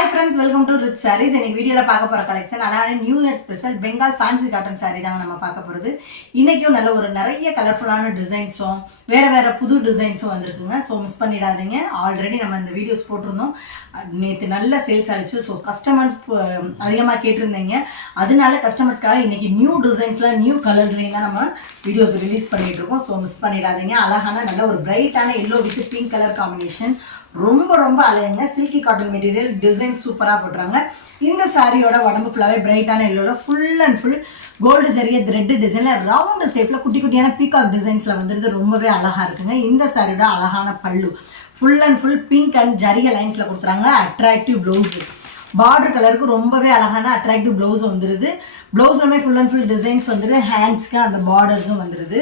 Hi friends, welcome to Rich Sarees. In this video la paaka pora collection alana New Year special Bengal fancy cotton saree தான் நம்ம பார்க்க போறது. இன்னைக்கும் நல்ல ஒரு நிறைய கலர்ஃபுல்லான டிசைன்ஸும் வேற புது டிசைன்ஸும் வந்திருக்குங்க. சோ மிஸ் பண்ணிடாதீங்க. ஆல்ரெடி நம்ம இந்த வீடியோஸ் போட்டுருந்தோம். நேத்து நல்ல சேல்ஸ் ஆயிடுச்சு. சோ கஸ்டமர்ஸ் அதிகமா கேட்டிருந்தீங்க. அதனால கஸ்டமர்ஸ்க்காக இன்னைக்கு நியூ டிசைன்ஸ்ல நியூ கலர்ஸ்லயும் தான் நம்ம வீடியோஸ் ரிலீஸ் பண்ணிட்டு இருக்கோம். சோ மிஸ் பண்ணிடாதீங்க. அழகான நல்ல ஒரு பிரைட்டான yellow with pink color combination ரொம்ப அழகுங்க. சில்கி காட்டன் மெட்டீரியல் டிசைன் சூப்பரா போடுறாங்க. இந்த சாரியோட உடம்பு ஃபுல்லாவே பிரைட்டான எல்லோல ஃபுல் அண்ட் ஃபுல் கோல்டு ஜரிய த்ரெட் டிசைன்ல ரவுண்ட் ஷேப்ல குட்டியான பீகாக் டிசைன்ஸ்ல வந்துருது. ரொம்பவே அழகா இருக்குங்க. இந்த சாரியோட அழகான பல்லு full and full pink and ஜரிய லைன்ஸ்ல கொடுத்துறாங்க. அட்ராக்டிவ் பிளவுஸ் பார்டர் கலருக்கு ரொம்பவே அழகான அட்ராக்டிவ் பிளவுஸ் வந்துருது. பிளவுஸ்லுமே ஃபுல் அண்ட் ஃபுல் டிசைன்ஸ் வந்துருது. ஹேண்ட்ஸ்க்கு அந்த பார்டர்ஸும் வந்துருது.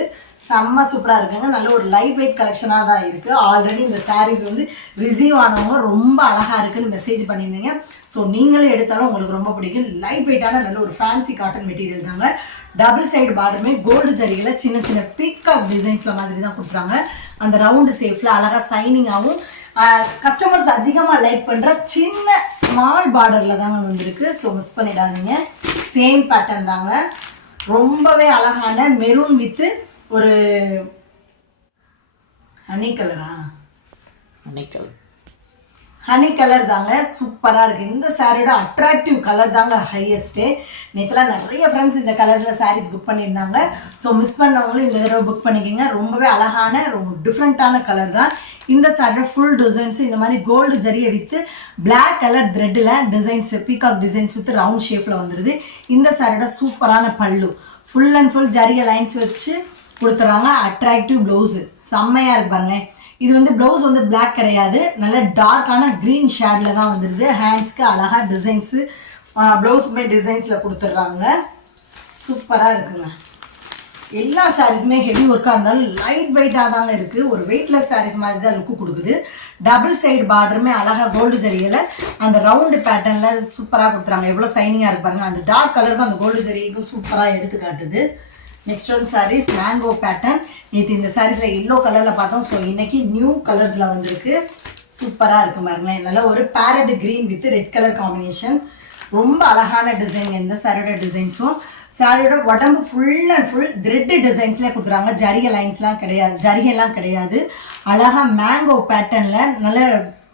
செம்ம சூப்பராக இருக்குங்க. நல்ல ஒரு லைட் வெயிட் கலெக்ஷனாக தான் இருக்குது. ஆல்ரெடி இந்த சாரீஸ் வந்து ரிசீவ் ஆனவங்க ரொம்ப அழகாக இருக்குன்னு மெசேஜ் பண்ணியிருந்தீங்க. ஸோ நீங்களே எடுத்தாலும் உங்களுக்கு ரொம்ப பிடிக்கும். லைட் வெயிட்டான நல்ல ஒரு ஃபேன்சி காட்டன் மெட்டீரியல் தாங்க. டபுள் சைடு பார்டருமே கோல்டு ஜரிகளை சின்ன பீகாக் டிசைன்ஸில் மாதிரி தான் கொடுக்குறாங்க. அந்த ரவுண்டு ஷேப்பில் அழகாக சைனிங்காகவும் கஸ்டமர்ஸ் அதிகமாக லைக் பண்ணுற சின்ன ஸ்மால் பார்டரில் தாங்க வந்திருக்கு. ஸோ மிஸ் பண்ணிடாதீங்க. சேம் பேட்டர்ன் தாங்க. ரொம்பவே அழகான மெரூன் வித்து ஒரு ஹனி கலர் தாங்க. சூப்பராக இருக்குது. இந்த சாரியோட அட்ராக்டிவ் கலர் தாங்க ஹையஸ்ட்டு. நேற்றுலாம் நிறைய ஃப்ரெண்ட்ஸ் இந்த கலர்ஸில் சாரீஸ் புக் பண்ணியிருந்தாங்க. ஸோ மிஸ் பண்ணவங்களும் இந்த தடவை புக் பண்ணிக்கோங்க. ரொம்பவே அழகான ரொம்ப டிஃப்ரெண்ட்டான கலர் தான். இந்த சாரியோட ஃபுல் டிசைன்ஸு இந்த மாதிரி கோல்டு ஜரியை வித்து பிளாக் கலர் த்ரெட்டில் designs peacock designs with round ஷேப்பில் வந்துடுது. இந்த சாரியோட சூப்பரான பல்லு ஃபுல் அண்ட் ஃபுல் ஜரிய லைன்ஸ் வச்சு கொடுத்துறாங்க. அட்ராக்டிவ் ப்ளவுஸு செம்மையாக இருக்கு பாருங்க. இது வந்து ப்ளவுஸ் வந்து பிளாக் கிடையாது, நல்ல டார்க்கான க்ரீன் ஷேடில் தான் வந்துடுது. ஹேண்ட்ஸ்க்கு அழகாக டிசைன்ஸு ப்ளவுஸுமே டிசைன்ஸில் கொடுத்துட்றாங்க. சூப்பராக இருக்குங்க. எல்லா சாரீஸுமே ஹெவி ஒர்க்காக இருந்தாலும் லைட் வெயிட்டாக தாங்க இருக்குது. ஒரு வெயிட்லெஸ் சாரீஸ் மாதிரி தான் லுக்கு கொடுக்குது. டபுள் சைடு பார்டருமே அழகாக கோல்டு ஜரியில் அந்த ரவுண்டு பேட்டர்னில் சூப்பராக கொடுத்துறாங்க. எவ்வளோ சைனிங்காக இருப்பாங்க. அந்த டார்க் கலருக்கும் அந்த கோல்டு ஜரிக்கும் சூப்பராக எடுத்து காட்டுது. Next one saris mango pattern. நேற்று இந்த சாரீஸில் எல்லோ கலரில் பார்த்தோம். ஸோ இன்னைக்கு நியூ கலர்ஸில் வந்திருக்கு. சூப்பராக இருக்கு பாருங்களேன். நல்லா ஒரு farad green with red colour combination. ரொம்ப அழகான டிசைன் இந்த சாரியோட டிசைன்ஸும். சாரியோட உடம்பு ஃபுல் அண்ட் ஃபுல் த்ரெட் டிசைன்ஸ்லேயே கொடுத்துறாங்க. ஜரிய லைன்ஸ்லாம் கிடையாது, ஜரியெல்லாம் கிடையாது. அழகாக மேங்கோ பேட்டர்னில் நல்ல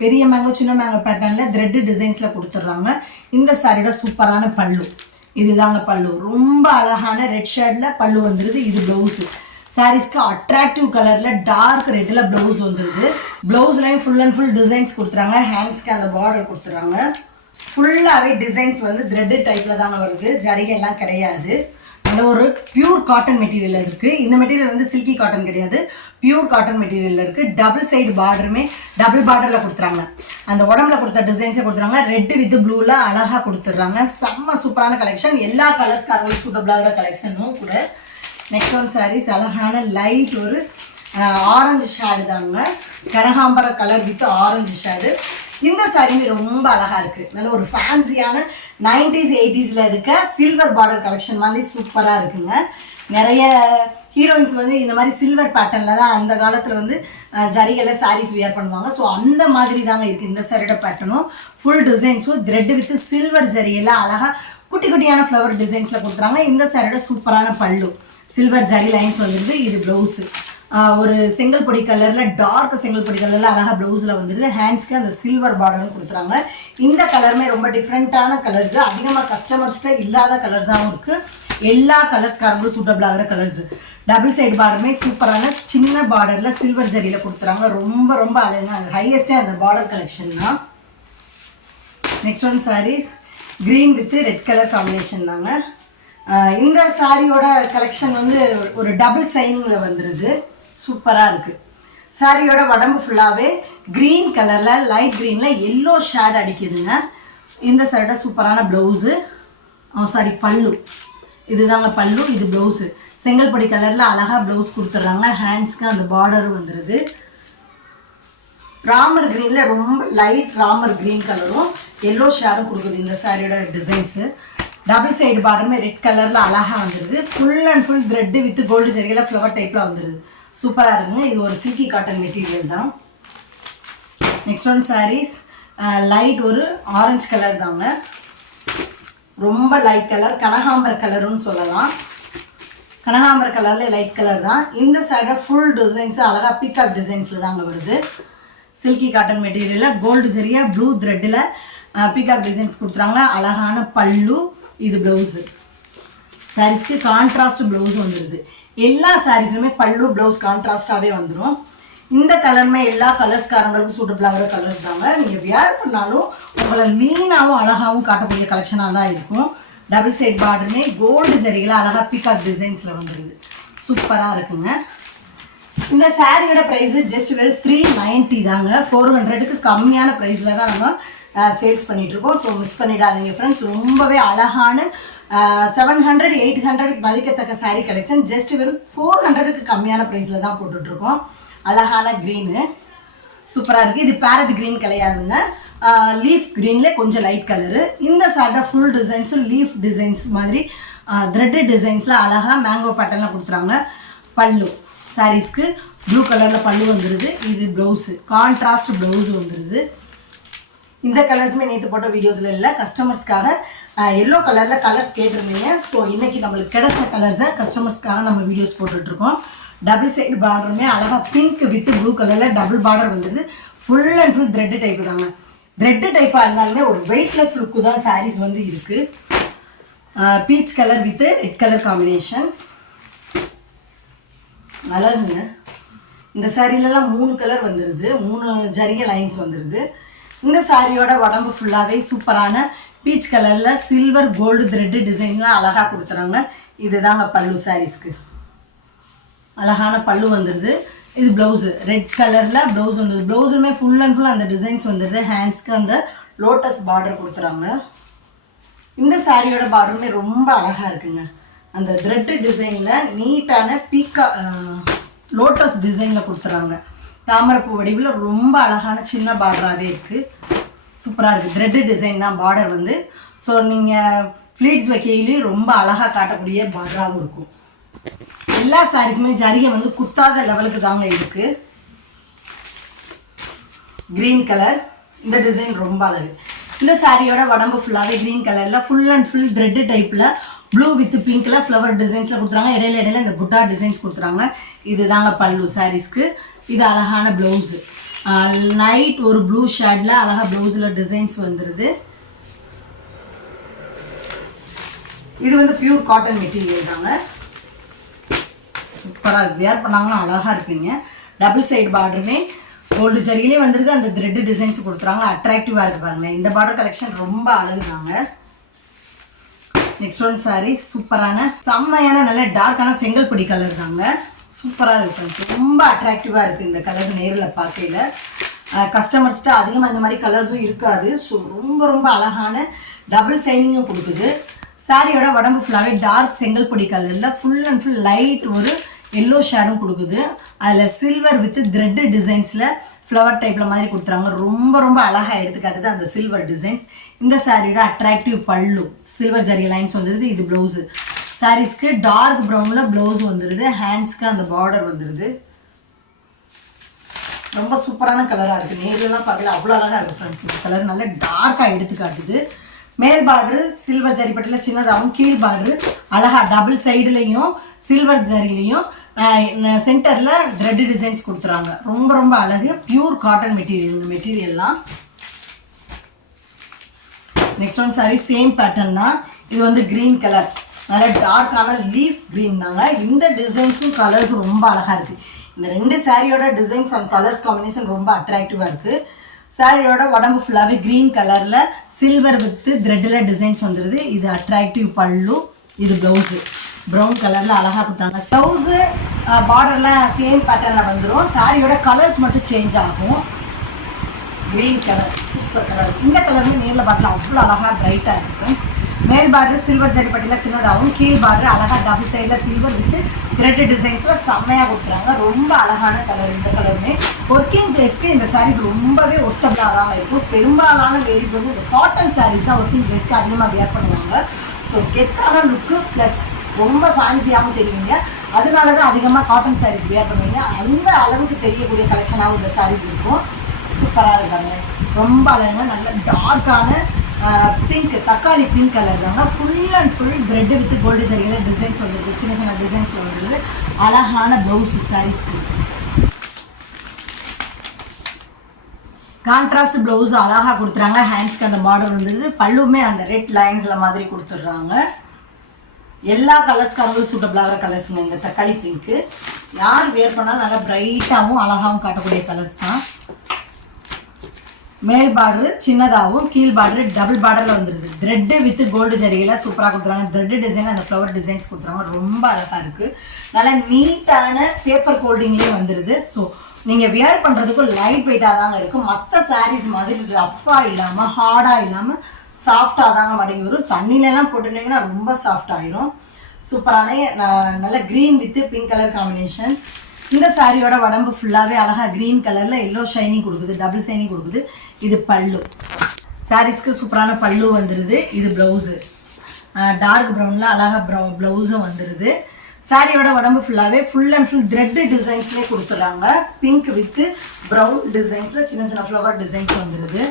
பெரிய மேங்கோ சின்ன மேங்கோ பேட்டர்னில் த்ரெட் டிசைன்ஸில் கொடுத்துட்றாங்க. இந்த சாரியோட சூப்பரான பல்லு இதுதாங்க பல்லு. ரொம்ப அழகான ரெட் ஷேடில் பல்லு வந்துடுது. இது ப்ளவுஸு சாரீஸ்க்கு அட்ராக்டிவ் கலரில் டார்க் ரெட்டில் ப்ளவுஸ் வந்துடுது. ப்ளவுஸ்லையும் ஃபுல் அண்ட் ஃபுல் டிசைன்ஸ் கொடுத்துறாங்க. ஹேண்ட்ஸ்க்கு அந்த பார்டர் கொடுத்துறாங்க. ஃபுல்லாகவே டிசைன்ஸ் வந்து த்ரெட்டு டைப்பில் தாங்க வருது. ஜரிகைலாம் கிடையாது. நல்ல ஒரு பியூர் காட்டன் மெட்டீரியல் இருக்குது. இந்த மெட்டீரியல் வந்து சில்கி காட்டன் கிடையாது, பியூர் காட்டன் மெட்டீரியல் இருக்குது. டபுள் சைடு பார்டருமே டபுள் பார்டரில் கொடுத்துறாங்க. அந்த உடம்புல கொடுத்த டிசைன்ஸே கொடுத்துறாங்க. ரெட்டு வித் ப்ளூவில் அழகாக கொடுத்துட்றாங்க. செம்ம சூப்பரான கலெக்ஷன். எல்லா கலர்ஸ்க்காரங்களும் சூட்டபிளாகிற கலெக்ஷனும் கூட. நெக்ஸ்ட் ஒன் சாரீஸ் அழகான லைட் ஒரு ஆரஞ்சு ஷேடு தாங்க. கனகாம்பர கலர் வித் ஆரஞ்சு ஷேடு. இந்த சாரியுமே ரொம்ப அழகாக இருக்குது. நல்ல ஒரு ஃபேன்சியான 90s 80s இருக்க சில்வர் பார்டர் கலெக்ஷன் மாதிரி சூப்பராக இருக்குங்க. நிறைய ஹீரோயின்ஸ் வந்து இந்த மாதிரி சில்வர் பேட்டர்னில் தான் அந்த காலத்தில் வந்து ஜரிகையில் சாரீஸ் வியர் பண்ணுவாங்க. ஸோ அந்த மாதிரி தாங்க இருக்குது இந்த சாரியோட பேட்டர்னும். ஃபுல் டிசைன்ஸும் த்ரெட் வித் சில்வர் ஜரிகையில் அழகாக குட்டியான ஃப்ளவர் டிசைன்ஸில் கொடுத்துறாங்க. இந்த சாரியோட சூப்பரான பல்லு சில்வர் ஜரி லைன்ஸ் வந்துடுது. இது ப்ளவுஸு ஒரு செங்கல் பொடி கலரில் டார்க் செங்கல் பொடி கலரில் அழகாக ப்ளவுஸில் வந்துடுது. ஹேண்ட்ஸ்க்கு அந்த சில்வர் பார்டரும் கொடுத்துறாங்க. இந்த கலருமே ரொம்ப டிஃப்ரெண்ட்டான கலர்ஸு. அதிகமாக கஸ்டமர்ஸ்கிட்ட இல்லாத கலர்ஸாகவும் இருக்குது. எல்லா கலர்ஸ்காரங்களும் சூட்டபிள் ஆகிற கலர்ஸ். டபுள் சைடு பார்டருமே சூப்பரான சின்ன பார்டரில் சில்வர் ஜரியில் கொடுத்துறாங்க. ரொம்ப அழகுங்க. அந்த ஹையஸ்டே அந்த பார்டர் கலெக்ஷன் தான். Next one saris green with red colour combination தாங்க. இந்த சாரியோட கலெக்ஷன் வந்து ஒரு டபுள் சைனிங்கில் வந்துடுது. சூப்பராக இருக்குது. சாரியோட உடம்பு ஃபுல்லாகவே க்ரீன் கலரில் லைட் க்ரீனில் எல்லோ ஷேட் அடிக்குதுங்க. இந்த சாரியோட சூப்பரான ப்ளவுஸு பல்லு இதுதாங்க பல்லு. இது ப்ளவுஸு செங்கல் பொடி கலரில் அழகாக ப்ளவுஸ் கொடுத்துட்றாங்க. ஹேண்ட்ஸ்க்கு அந்த பார்டரும் வந்துடுது. ராமர் க்ரீனில் ரொம்ப லைட் ராமர் க்ரீன் கலரும் எல்லோ ஷேடும் கொடுக்குது இந்த சாரியோட டிசைன்ஸு. டபுள் சைடு பார்டருமே ரெட் கலரில் அழகாக வந்துடுது. Full and full thread with gold ஜரிகையில் ஃப்ளவர் டைப்பில் வந்துடுது. சூப்பராக இருக்குங்க. இது ஒரு சில்கி காட்டன் மெட்டீரியல் தான். நெக்ஸ்ட் ஒன் சாரீஸ் லைட் ஒரு ஆரஞ்சு கலர் தாங்க, ரொம்ப லைட் கலர், கனகாம்பர கலருன்னு சொல்லலாம். கனகாம்பர கலரில் லைட் கலர் தான். இந்த சைடை ஃபுல் டிசைன்ஸ் அழகாக பீகாக் டிசைன்ஸில் தாங்க வருது. சில்கி காட்டன் மெட்டீரியலில் கோல்டு ஜரியாக ப்ளூ த்ரெட்டில் பீகாக் டிசைன்ஸ் கொடுத்துறாங்க. அழகான பல்லு, இது ப்ளவுஸு. சாரீஸ்க்கு கான்ட்ராஸ்ட் ப்ளவுஸ் வந்துடுது. எல்லா சாரீஸுமே பல்லு ப்ளவுஸ் கான்ட்ராஸ்டாகவே வந்துடும். இந்த கலருமே எல்லா கலர்ஸ்காரங்களுக்கும் சூட்டபிள் ஆகிற கலர்ஸ் தாங்க. நீங்கள் வியர் பண்ணாலும் உங்களை லீனாகவும் அழகாகவும் காட்டக்கூடிய கலெக்ஷனாக தான் இருக்கும். டபுள் சைட் பார்டருமே கோல்டு ஜரிகளை அழகாக பீகாக் டிசைன்ஸில் வந்துடுது. சூப்பராக இருக்குங்க. இந்த சாரியோட ப்ரைஸு ஜஸ்ட் வெறும் 390 தாங்க. 400க்கு கம்மியான ப்ரைஸில் தான் நம்ம சேல்ஸ் பண்ணிகிட்ருக்கோம். ஸோ மிஸ் பண்ணிடாதீங்க ஃப்ரெண்ட்ஸ். ரொம்பவே அழகான 700 800 மதிக்கத்தக்க சாரீ கலெக்ஷன் ஜஸ்ட் வெறும் 400க்கு கம்மியான ப்ரைஸில் தான் போட்டுட்ருக்கோம். அழகான க்ரீனு சூப்பராக இருக்குது. இது பேரட் க்ரீன் கிடையாதுங்க, லீஃப் க்ரீனில் கொஞ்சம் லைட் கலரு. இந்த சாரியோட ஃபுல் டிசைன்ஸும் லீஃப் டிசைன்ஸ் மாதிரி த்ரெட்டு டிசைன்ஸில் அழகாக மேங்கோ பேட்டர்னில் கொடுத்துறாங்க. பல்லு சாரீஸ்க்கு ப்ளூ கலரில் பல்லு வந்துடுது. இது ப்ளவுஸு, கான்ட்ராஸ்ட் ப்ளவுஸு வந்துடுது. இந்த கலர்ஸுமே நேற்று போட்ட வீடியோஸில் இல்லை, கஸ்டமர்ஸ்க்காக எல்லோ கலரில் கலர்ஸ் கேட்டிருந்தீங்க. ஸோ இன்றைக்கி நம்மளுக்கு கிடைச்ச கலர்ஸை கஸ்டமர்ஸ்க்காக நம்ம வீடியோஸ் போட்டுட்ருக்கோம். டபுள் சைடு பார்டருமே அழகாக பிங்க் வித் ப்ளூ கலரில் டபுள் பார்டர் வந்துடுது. Full and full thread type தாங்க. த்ரெட்டு டைப்பாக இருந்தாலுமே ஒரு வெயிட்லெஸ் லுக்கு தான் சாரீஸ் வந்து இருக்குது. Peach colour with red colour combination அழகுங்க. இந்த சாரீலலாம் 3 கலர் வந்துடுது, 3 ஜரிகை லைன்ஸ் வந்துடுது. இந்த சாரியோட உடம்பு ஃபுல்லாகவே சூப்பரான பீச் கலரில் சில்வர் கோல்டு த்ரெட்டு டிசைன்லாம் அழகாக கொடுத்துறாங்க. இது தாங்க பல்லு சாரீஸ்க்கு. அழகான பல்லு வந்துடுது. இது ப்ளவுஸு ரெட் கலரில் ப்ளவுஸ் வந்துடுது. ப்ளவுஸுமே ஃபுல் அண்ட் ஃபுல் அந்த டிசைன்ஸ் வந்துடுது. ஹேண்ட்ஸ்க்கு அந்த லோட்டஸ் பார்டர் கொடுத்துறாங்க. இந்த சாரியோட பார்டருமே ரொம்ப அழகாக இருக்குங்க. அந்த த்ரெட்டு டிசைனில் நீட்டான லோட்டஸ் டிசைனில் கொடுத்துறாங்க. தாமரைப்பூ வடிவில் ரொம்ப அழகான சின்ன பார்டராகவே இருக்குது. சூப்பராக இருக்குது. த்ரெட்டு டிசைன் தான் பார்டர் வந்து. ஸோ நீங்கள் ஃப்ளீட்ஸ் வைக்கையிலேயும் ரொம்ப அழகாக காட்டக்கூடிய பார்டராகவும் இருக்கும். எல்லா சாரீஸுமே ஜரிகை வந்து குத்தாத லெவலுக்கு தாங்க இருக்குது. க்ரீன் கலர் இந்த டிசைன் ரொம்ப அழகு. இந்த சாரியோட உடம்பு ஃபுல்லாகவே க்ரீன் கலரில் ஃபுல் அண்ட் ஃபுல் த்ரெட்டு டைப்பில் ப்ளூ வித் பிங்க்கில் ஃப்ளவர் டிசைன்ஸில் கொடுத்துறாங்க. இடையில இந்த புட்டா டிசைன்ஸ் கொடுத்துறாங்க. இது தாங்க பல்லு சாரீஸ்க்கு. இது அழகான ப்ளவுஸு, நைட் ஒரு ப்ளூ ஷேடில் அழகாக ப்ளவுஸில் டிசைன்ஸ் வந்துடுது. இது வந்து பியூர் காட்டன் மெட்டீரியல் தாங்க. சூப்பராக இருக்குது. வேர் பண்ணாங்கன்னா அழகாக இருப்பீங்க. டபுள் சைடு பார்டருமே கோல்டு ஜரியிலே வந்துடுது. அந்த த்ரெட்டு டிசைன்ஸ் கொடுத்துறாங்க. அட்ராக்டிவாக இருக்குது பாருங்களேன். இந்த பார்டர் கலெக்ஷன் ரொம்ப அழகுதாங்க. நெக்ஸ்ட் ஒன் சாரி சூப்பரான செம்மையான நல்ல டார்க்கான செங்கல்பொடி கலர் தாங்க. சூப்பராக இருக்குது. ரொம்ப அட்ராக்டிவாக இருக்குது இந்த கலர் நேரில் பார்க்கையில். கஸ்டமர்ஸ்ட்டு அதிகமாக இந்த மாதிரி கலர்ஸும் இருக்காது. ஸோ ரொம்ப ரொம்ப அழகான டபுள் சைனிங்கும் கொடுக்குது. சாரியோட உடம்பு ஃபுல்லாகவே டார்க் செங்கல்பொடி கலரில் ஃபுல் அண்ட் ஃபுல் லைட் ஒரு எல்லோ ஷேடும் கொடுக்குது. அதில் சில்வர் வித் த்ரெட்டு டிசைன்ஸில் ஃப்ளவர் டைப்பில் மாதிரி கொடுத்துறாங்க. ரொம்ப ரொம்ப அழகாக எடுத்துக்காட்டுது அந்த சில்வர் டிசைன்ஸ். இந்த சாரியோட அட்ராக்டிவ் பல்லு சில்வர் ஜரி லைன்ஸ் வந்துடுது. இது ப்ளவுஸு. சாரீஸ்க்கு டார்க் ப்ரௌனில் ப்ளவுஸ் வந்துடுது. ஹேண்ட்ஸ்க்கு அந்த பார்டர் வந்துடுது. ரொம்ப சூப்பரான கலராக இருக்குது. நேர்லாம் பார்க்கல அவ்வளோ அழகாக இருக்குது ஃப்ரெண்ட்ஸ். இந்த கலர் நல்லா டார்க்காக எடுத்துக்காட்டுது. மேல் பார்டரு சில்வர் ஜரிப்பட்டில் சின்னதாகவும், கீழ் பார்டரு அழகாக டபுள் சைடுலேயும் சில்வர் ஜரிலையும் சென்டரில் த்ரெட் டிசைன்ஸ் கொடுத்துறாங்க. ரொம்ப ரொம்ப அழகு. பியூர் காட்டன் மெட்டீரியல் இந்த மெட்டீரியல்லாம். Next one sari same pattern தான். இது வந்து க்ரீன் கலர், நல்ல டார்க்கான லீஃப் க்ரீன் தாங்க. இந்த டிசைன்ஸும் கலர்ஸும் ரொம்ப அழகாக இருக்குது. இந்த 2 சாரியோட டிசைன்ஸ் அண்ட் கலர்ஸ் காம்பினேஷன் ரொம்ப அட்ராக்டிவாக இருக்குது. சாரியோட உடம்பு ஃபுல்லாகவே க்ரீன் கலரில் சில்வர் வித்து த்ரெட்டில் டிசைன்ஸ் வந்துடுது. இது அட்ராக்டிவ் பல்லு. இது ப்ளவுஸு ப்ரௌன் கலரில் அழகாக கொடுத்தாங்க. ப்ளவுஸு பார்டர்லாம் சேம் பேட்டர்னில் வந்துடும். சாரியோட கலர்ஸ் மட்டும் சேஞ்ச் ஆகும். Green colour super colour. இந்த கலருமே நேரில் பார்க்கலாம் அவ்வளோ அழகாக ப்ரைட்டாக இருக்குது ஃப்ரெண்ட்ஸ். மேல் பார்டர் சில்வர் ஜரிப்பட்டியில் சின்னதாகவும், கீழ் பார்டர் அழகாக டபுள் சைடில் சில்வர் வித்து த்ரெட் டிசைன்ஸில் செம்மையாக கொடுத்துறாங்க. ரொம்ப அழகான கலர். இந்த கலருமே ஒர்க்கிங் பிளேஸ்க்கு இந்த சாரீஸ் ரொம்பவே ஒர்த்தபிளாக தான் இருக்கும். பெரும்பாலான லேடிஸ் வந்து இந்த காட்டன் சாரீஸ் தான் ஒர்க்கிங் பிளேஸ்க்கு அதிகமாக வியர் பண்ணுவாங்க. ஸோ கெத்தான லுக்கு ப்ளஸ் ரொம்ப ஃபேன்சியாகவும் தெரியுங்க. அதனால தான் அதிகமாக காட்டன் சாரீஸ் வியர் பண்ணுவீங்க. அந்த அளவுக்கு தெரியக்கூடிய கலெக்ஷனாகவும் இந்த சாரீஸ் இருக்கும். சூப்பராக இருக்காங்க. ரொம்ப அழகான நல்ல டார்க்கான பிங்க் தக்காளி பிங்க் கலர் தாங்க. Full and full thread with gold சரியில் டிசைன்ஸ் வந்துருக்கு. சின்ன சின்ன டிசைன்ஸ் வந்துருக்கு. அழகான ப்ளவுஸ் சாரீஸ்க்கு கான்ட்ராஸ்ட் ப்ளவுஸ் அழகாக கொடுத்துறாங்க. ஹேண்ட்ஸ்க்கு அந்த பார்டர் வந்துடுது. பல்லுமே அந்த ரெட் லைன்ஸில் மாதிரி கொடுத்துட்றாங்க. எல்லா கலர்ஸ்க்காரங்களும் சூட்டபிள் ஆகிற கலர்ஸுங்க இந்த தக்காளி பிங்க்கு. யார் வேர் பண்ணாலும் நல்லா பிரைட்டாகவும் அழகாகவும் காட்டக்கூடிய கலர்ஸ் தான். மேல் பார்டரு சின்னதாகவும் கீழ் பார்டரு டபுள் பார்டரில் வந்துடுது. த்ரெட்டு வித் கோல்டு ஜரிகையில் சூப்பராக கொடுத்துறாங்க. த்ரெட்டு டிசைனில் அந்த ஃப்ளவர் டிசைன்ஸ் கொடுத்துறாங்க. ரொம்ப அழகாக இருக்குது. நல்லா நீட்டான பேப்பர் கோல்டிங்லேயே வந்துடுது. ஸோ நீங்கள் வியர் பண்ணுறதுக்கும் லைட் வெயிட்டாக தாங்க இருக்கும். மற்ற சாரீஸ் மாதிரி ரஃப்பாக இல்லாமல் ஹார்டாக இல்லாமல் சாஃப்டாக தாங்க மடங்கி வரும். தண்ணியிலலாம் போட்டுருந்தீங்கன்னா ரொம்ப சாஃப்ட் ஆகிரும். சூப்பரான நல்ல green with pink colour combination. இந்த சாரியோட உடம்பு ஃபுல்லாகவே அழகாக க்ரீன் கலரில் எல்லோ ஷைனிங் கொடுக்குது. டபுள் ஷைனிங் கொடுக்குது. இது பல்லு. சாரீஸ்க்கு சூப்பரான பல்லு வந்துடுது. இது ப்ளவுஸு டார்க் ப்ரௌனில் அழகாக ப்ளவுஸும் வந்துடுது. சாரியோட உடம்பு ஃபுல்லாகவே ஃபுல் அண்ட் ஃபுல் த்ரெட் டிசைன்ஸ்லேயே கொடுத்துட்றாங்க. பிங்க் வித் ப்ரௌன் டிசைன்ஸில் சின்ன சின்ன ஃப்ளவர் டிசைன்ஸ் வந்துடுது.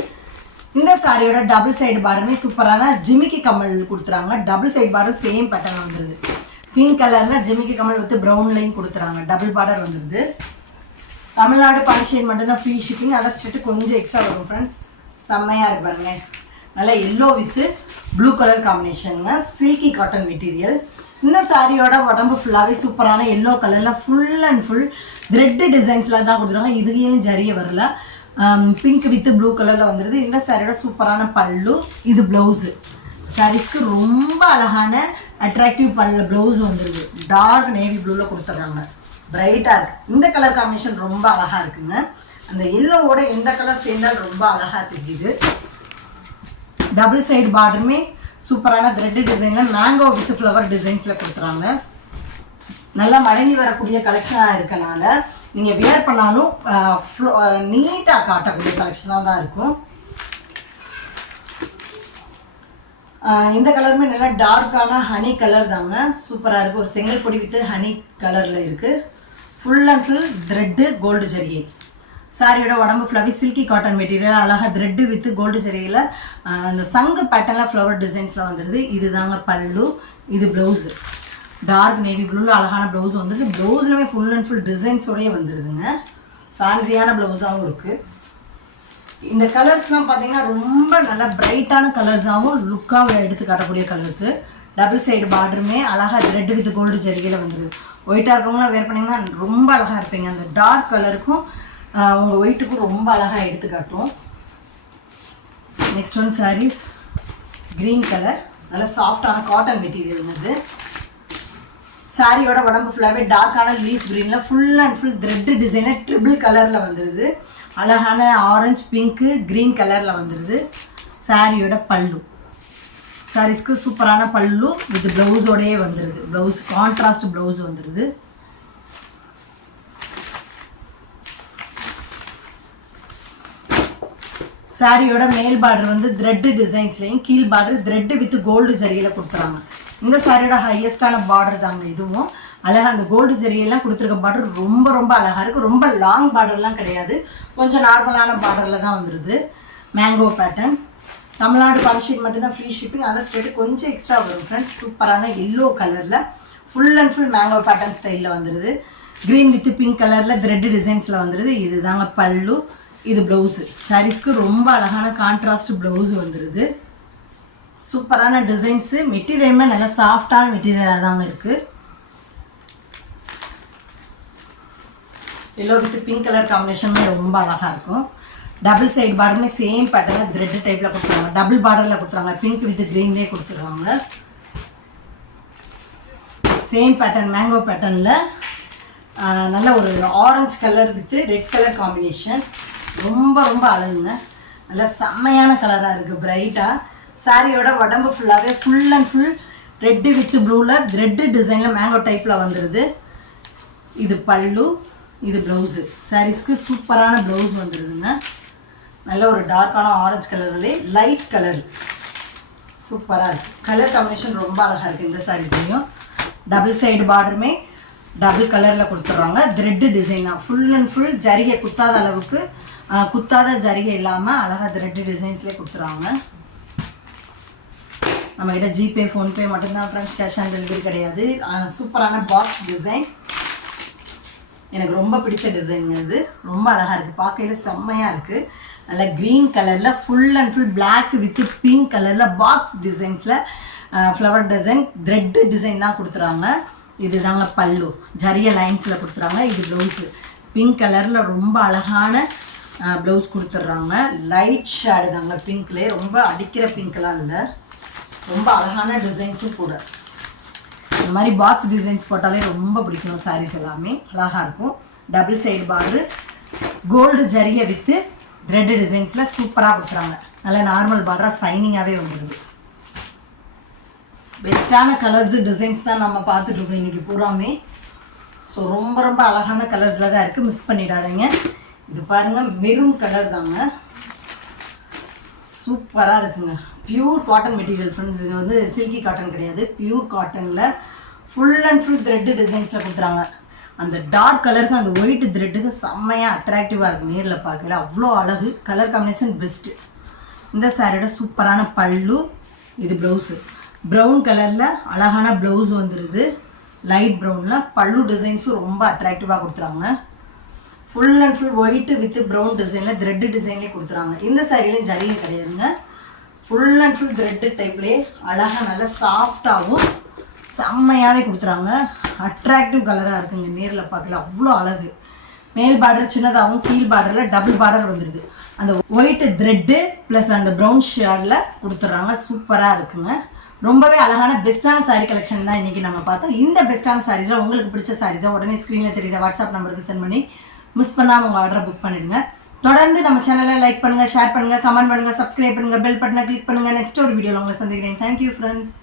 இந்த சாரியோட டபுள் சைடு பார்டருமே சூப்பரான ஜிமிக்கி கமல் கொடுத்துறாங்க. Double side border same pattern வந்துடுது. பிங்க் கலரில் ஜிமிக்கி கமல் வித் ப்ரௌன் லைன் கொடுத்துறாங்க. டபுள் பார்டர் வந்துடுது. தமிழ்நாடு பாண்டிச்சேரி மட்டும்தான் ஃப்ரீ ஷிப்பிங். அதை ஸ்டேட்டு கொஞ்சம் எக்ஸ்ட்ரா வரும் ஃப்ரெண்ட்ஸ். செம்மையாக இருக்கு பாருங்க. நல்லா எல்லோ வித் ப்ளூ கலர் காம்பினேஷனுங்க. Silky cotton material. இந்த சாரியோட உடம்பு ஃபுல்லாகவே சூப்பரான எல்லோ கலரில் ஃபுல் அண்ட் ஃபுல் த்ரெட்டு டிசைன்ஸில் தான் கொடுத்துருவாங்க. இதுலேயும் ஜரிய வரல. பிங்க் வித் ப்ளூ கலரில் வந்துடுது. இந்த சாரியோட சூப்பரான பல்லு. இது ப்ளவுஸு. சாரீஸ்க்கு ரொம்ப அழகான அட்ராக்டிவ் ப்ளவுஸ் வந்துடுது. டார்க் நேவி ப்ளூவில் கொடுத்துட்றாங்க. பிரைட்டாக இருக்குது. இந்த கலர் காம்பினேஷன் ரொம்ப அழகாக இருக்குங்க. அந்த எல்லோவோட எந்த கலர் சேர்ந்தால் ரொம்ப அழகாக தெரியுது. டபுள் சைடு பார்டருமே சூப்பரான த்ரெட் டிசைனில் மேங்கோ வித் ஃப்ளவர் டிசைன்ஸில் கொடுத்துறாங்க. நல்லா மடங்கி வரக்கூடிய கலெக்ஷனாக இருக்கனால நீங்கள் வியர் பண்ணாலும் நீட்டாக காட்டக்கூடிய கலெக்ஷனாக தான் இருக்கும். இந்த கலருமே நல்லா டார்க்கான ஹனி கலர் தாங்க. சூப்பராக இருக்குது. ஒரு செங்கல் பொடி வித்து ஹனி கலரில் இருக்குது. Full and full thread gold ஜரிகை. சாரியோட உடம்பு ஃபுல்லாகவே சில்கி காட்டன் மெட்டீரியல் அழகாக த்ரெட்டு வித்து கோல்டு ஜரிகையில் அந்த சங்கு பேட்டர்னில் ஃப்ளவர் டிசைன்ஸில் வந்துடுது. இது தாங்க பல்லு. இது ப்ளவுஸு. டார்க் நேவி ப்ளூவில் அழகான ப்ளவுஸ் வந்துடுது. ப்ளவுஸ்லுமே ஃபுல் அண்ட் ஃபுல் டிசைன்ஸோடய வந்துடுதுங்க. ஃபேன்சியான ப்ளவுஸாகவும் இருக்குது. இந்த கலர்ஸ்லாம் பார்த்தீங்கன்னா ரொம்ப நல்லா பிரைட்டான கலர்ஸாகவும் லுக்காக எடுத்து காட்டக்கூடிய கலர்ஸு. டபுள் சைடு பார்டருமே அழகாக த்ரெட் வித் கோல்டு ஜரிகையில் வந்துடுது. ஒயிட்டாக இருக்கவங்களாம் வேர் பண்ணிங்கன்னா ரொம்ப அழகாக இருப்பீங்க. அந்த டார்க் கலருக்கும் உங்கள் ஒயிட்டுக்கும் ரொம்ப அழகாக எடுத்து காட்டும். Next one saris green colour. நல்லா சாஃப்டான காட்டன் மெட்டீரியல்ங்கிறது. சாரியோட உடம்பு ஃபுல்லாகவே டார்க்கான லீஃப் க்ரீனில் ஃபுல் அண்ட் ஃபுல் த்ரெட்டு டிசைனில் ட்ரிபிள் கலரில் வந்துடுது. அழகான ஆரஞ்சு பிங்க்கு க்ரீன் கலரில் வந்துடுது. சாரியோட பல்லு. சாரீஸ்க்கு சூப்பரான பல்லு வித் ப்ளவுஸோடையே வந்துடுது. ப்ளவுஸ் கான்ட்ராஸ்ட் ப்ளவுஸ் வந்துடுது. சாரியோட மேல் பார்டர் வந்து த்ரெட்டு டிசைன்ஸ்லையும் கீழ் பார்டர் த்ரெட்டு வித் கோல்டு ஜரிகையில் கொடுத்துறாங்க. இந்த சாரியோட ஹையஸ்டான பார்டர் தாங்க இதுவும். அழகாக அந்த கோல்டு ஜரியெல்லாம் கொடுத்துருக்க பார்டர் ரொம்ப ரொம்ப அழகாக இருக்குது. ரொம்ப லாங் பார்டர்லாம் கிடையாது. கொஞ்சம் நார்மலான பார்டரில் தான் வந்துடுது. Mango pattern. தமிழ்நாடு பாண்டிச்சேரி மட்டும்தான் ஃப்ரீ ஷிப்பிங். அதை ஸ்டேட்டு கொஞ்சம் எக்ஸ்ட்ரா வரும் ஃப்ரெண்ட்ஸ். சூப்பரான எல்லோ கலரில் full and full mango pattern ஸ்டைலில் வந்துடுது. க்ரீன் வித் பிங்க் கலரில் த்ரெட்டு டிசைன்ஸில் வந்துடுது. இது தாங்க பல்லு. இது ப்ளவுஸு. சாரீஸ்க்கு ரொம்ப அழகான கான்ட்ராஸ்ட் ப்ளவுஸ் வந்துடுது. சூப்பரான டிசைன்ஸு. மெட்டீரியலுமே நல்லா சாஃப்டான மெட்டீரியலாக தாங்க இருக்குது. எல்லோ வித் பிங்க் கலர் காம்பினேஷனுமே ரொம்ப அழகாக இருக்கும். டபுள் சைடு பார்டருமே சேம் பேட்டர்னில் த்ரெட்டு டைப்பில் கொடுத்துருவாங்க. டபுள் பார்டரில் கொடுத்துருவாங்க. பிங்க் வித் க்ரீன்லேயே கொடுத்துருவாங்க. சேம் பேட்டர்ன் மேங்கோ பேட்டர்னில் நல்ல ஒரு orange colour with red colour combination. ரொம்ப ரொம்ப அழகுங்க. நல்லா செம்மையான கலராக இருக்குது பிரைட்டாக. சாரியோட உடம்பு ஃபுல்லாகவே full and full red with ப்ளூவில் ரெட்டு டிசைனில் மேங்கோ டைப்பில் வந்துடுது. இது பல்லு. இது ப்ளவுஸு. சாரீஸ்க்கு சூப்பரான ப்ளவுஸ் வந்துடுதுங்க. நல்ல ஒரு டார்க்கான ஆரஞ்சு கலர்லேயே லைட் கலர் சூப்பராக இருக்குது. கலர் காம்பினேஷன் ரொம்ப அழகாக இருக்குது இந்த சாரீஸ்லையும். டபுள் சைடு பார்டருமே டபுள் கலரில் கொடுத்துட்றாங்க. த்ரெட்டு டிசைனாக ஃபுல் அண்ட் ஃபுல் ஜரிகை குத்தாத அளவுக்கு குத்தாத ஜரிகை இல்லாமல் அழகாக த்ரெட் டிசைன்ஸ்லேயே கொடுத்துருவாங்க. நம்மக்கிட்ட ஜிபே ஃபோன்பே மட்டும்தான் ஃப்ரெண்ட்ஸ், கேஷ் ஆன் டெலிவரி கிடையாது. சூப்பரான பாக்ஸ் டிசைன், எனக்கு ரொம்ப பிடிச்ச டிசைன் இது. ரொம்ப அழகாக இருக்குது, பார்க்கையில் செம்மையாக இருக்குது. நல்லா க்ரீன் கலரில் full and full black with pink கலரில் பாக்ஸ் டிசைன்ஸில் ஃப்ளவர் டிசைன் த்ரெட் டிசைன் தான் கொடுத்துறாங்க. இது தாங்க பல்லு, ஜரிய லைன்ஸில் கொடுத்துறாங்க. இது ப்ளவுஸு பிங்க் கலரில் ரொம்ப அழகான ப்ளவுஸ் கொடுத்துட்றாங்க. லைட் ஷேடு தாங்க பிங்க்லேயே, ரொம்ப அடிக்கிற பிங்க்லாம் இல்லை, ரொம்ப அழகான டிசைன்ஸும் கூட. இந்த மாதிரி பாக்ஸ் டிசைன்ஸ் போட்டாலே ரொம்ப பிடிக்கும். சாரீஸ் எல்லாமே அழகாக இருக்கும். Double side border gold ஜரிகை with thread டிசைன்ஸில் சூப்பராக கொடுக்குறாங்க. நல்லா நார்மல் பார்டராக சைனிங்காகவே வந்துடுது. பெஸ்ட்டான கலர்ஸு டிசைன்ஸ் தான் நம்ம பார்த்துட்ருக்கோம் இன்றைக்கி பூராமே. ஸோ ரொம்ப ரொம்ப அழகான கலர்ஸில் தான் இருக்குது, மிஸ் பண்ணிடாதீங்க. இது பாருங்கள், மெரூன் கலர் தாங்க, சூப்பராக இருக்குங்க. பியூர் காட்டன் மெட்டீரியல் ஃப்ரெண்ட்ஸ், இது வந்து சில்கி காட்டன் கிடையாது, பியூர் காட்டனில் ஃபுல் அண்ட் ஃபுல் த்ரெட்டு டிசைன்ஸில் கொடுத்துறாங்க. அந்த டார்க் கலருக்கு அந்த ஒயிட் த்ரெட்டுக்கு செம்மையாக அட்ராக்டிவாக இருக்குது. நேரில் பார்க்கல அவ்வளோ அழகு, கலர் காம்பினேஷன் பெஸ்ட்டு. இந்த சாரியோட சூப்பரான பல்லு, இது ப்ளவுஸு ப்ரௌன் கலரில் அழகான ப்ளவுஸ் வந்துடுது. லைட் ப்ரௌனில் பல்லு டிசைன்ஸும் ரொம்ப அட்ராக்டிவாக கொடுத்துறாங்க. Full and full white with brown டிசைனில் த்ரெட்டு டிசைன்லேயே கொடுத்துறாங்க. இந்த சாரிலையும் ஜரிகை கிடையாதுங்க, ஃபுல் அண்ட் ஃபுல் த்ரெட்டு டைப்லேயே அழகாக நல்லா சாஃப்டாகவும் செம்மையாகவே கொடுத்துறாங்க. அட்ராக்டிவ் கலராக இருக்குங்க, நேரில் பார்க்கல அவ்வளோ அழகு. மேல் பார்டர் சின்னதாகவும் கீழ் பார்டரில் டபுள் பார்டர் வந்துடுது. அந்த ஒயிட்டு த்ரெட்டு ப்ளஸ் அந்த ப்ரௌன் ஷேடில் கொடுத்துட்றாங்க. சூப்பராக இருக்குங்க. ரொம்பவே அழகான பெஸ்ட்டான சாரீ கலெக்ஷன் தான் இன்றைக்கி நம்ம பார்த்தோம். இந்த பெஸ்ட்டான சாரீஸில் உங்களுக்கு பிடிச்ச சாரீஸை உடனே ஸ்க்ரீனில் தெரியுற வாட்ஸ்அப் நம்பருக்கு சென்ட் பண்ணி மிஸ் பண்ணாமல் உங்கள் ஆர்டரை புக் பண்ணிடுங்க. தொடர்ந்து நம்ம சேனலை லைக் பண்ணுங்கள், ஷேர் பண்ணுங்கள், கமெண்ட் பண்ணுங்கள், சப்ஸ்கிரைப் பண்ணுங்கள், பெல் பட்டனை கிளிக் பண்ணுங்கள். நெக்ஸ்ட் ஒரு வீடியோவில் உங்களை சந்திக்கிறேன். Thank you friends.